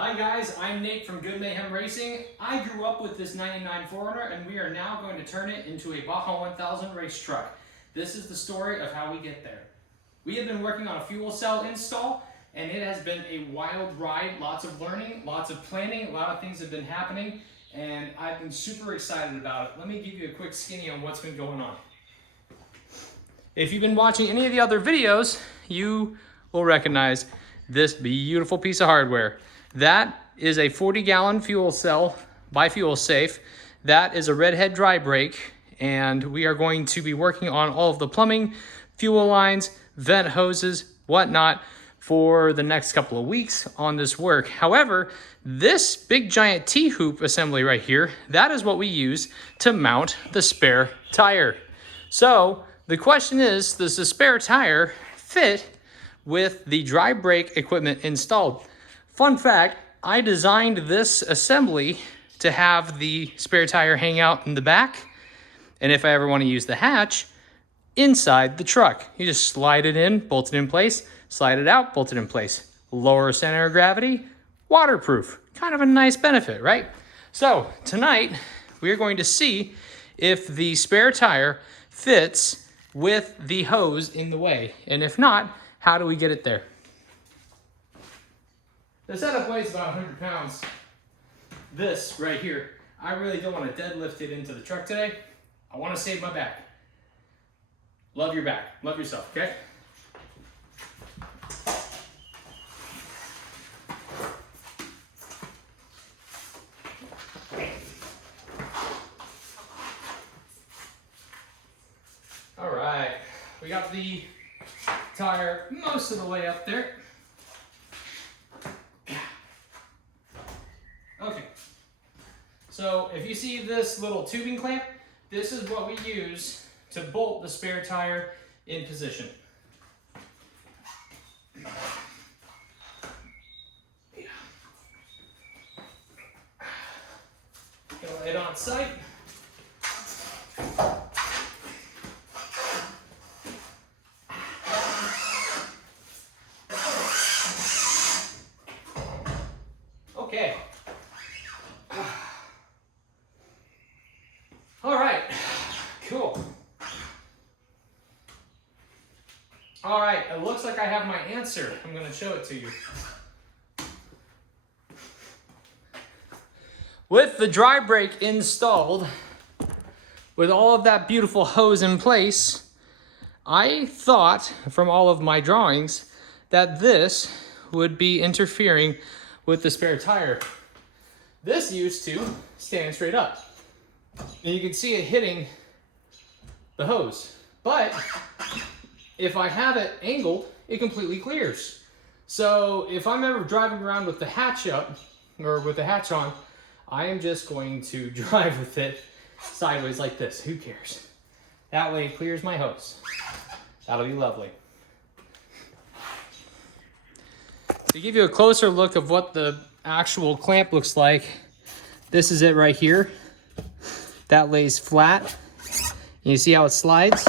Hi guys, I'm Nate from Good Mayhem Racing. I grew up with this 99 4Runner and we are now going to turn it into a Baja 1000 race truck. This is the story of how we get there. We have been working on a fuel cell install and it has been a wild ride, lots of learning, lots of planning, a lot of things have been happening and I've been super excited about it. Let me give you a quick skinny on what's been going on. If you've been watching any of the other videos, you will recognize this beautiful piece of hardware. That is a 40-gallon fuel cell by Fuel Safe. That is a redhead dry brake, and we are going to be working on all of the plumbing, fuel lines, vent hoses, whatnot for the next couple of weeks on this work. However, this big giant T-hoop assembly right here, that is what we use to mount the spare tire. So the question is, does the spare tire fit with the dry brake equipment installed? Fun fact, I designed this assembly to have the spare tire hang out in the back, and if I ever want to use the hatch, inside the truck. You just slide it in, bolt it in place, slide it out, bolt it in place. Lower center of gravity, waterproof. Kind of a nice benefit, right? So tonight, we are going to see if the spare tire fits with the hose in the way, and if not, how do we get it there? The setup weighs about 100 pounds. This right here, I really don't want to deadlift it into the truck today. I want to save my back. Love your back, love yourself, okay? All right, we got the tire most of the way up there. Okay, so if you see this little tubing clamp, this is what we use to bolt the spare tire in position. Go ahead on site. Okay. All right, cool. All right, it looks like I have my answer. I'm gonna show it to you. With the dry brake installed, with all of that beautiful hose in place, I thought from all of my drawings that this would be interfering with the spare tire. This used to stand straight up. And you can see it hitting the hose. But if I have it angled, it completely clears. So if I'm ever driving around with the hatch up, or with the hatch on, I am just going to drive with it sideways like this. Who cares? That way it clears my hose. That'll be lovely. To give you a closer look of what the actual clamp looks like, this is it right here. That lays flat. You see how it slides?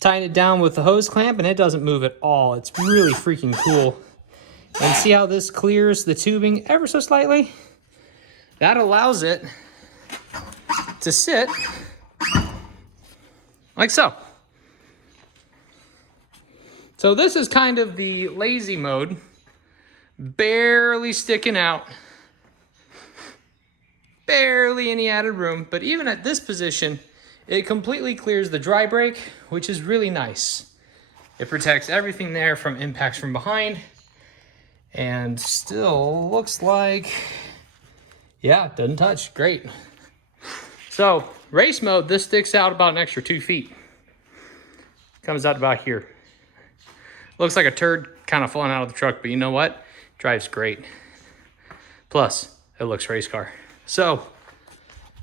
Tighten it down with the hose clamp and it doesn't move at all. It's really freaking cool. And see how this clears the tubing ever so slightly? That allows it to sit like so. So this is kind of the lazy mode, barely sticking out. Barely any added room, but even at this position, it completely clears the dry brake, which is really nice. It protects everything there from impacts from behind, and still looks like, yeah, it doesn't touch, great. So, race mode, this sticks out about an extra 2 feet. Comes out about here. Looks like a turd kind of falling out of the truck, but you know what? Drives great. Plus, it looks race car. So,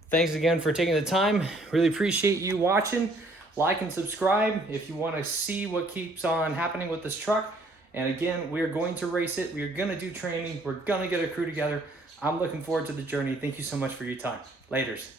thanks again for taking the time. Really appreciate you watching. Like and subscribe if you want to see what keeps on happening with this truck. And again, we are going to race it. We are going to do training. We're going to get a crew together. I'm looking forward to the journey. Thank you so much for your time. Laters.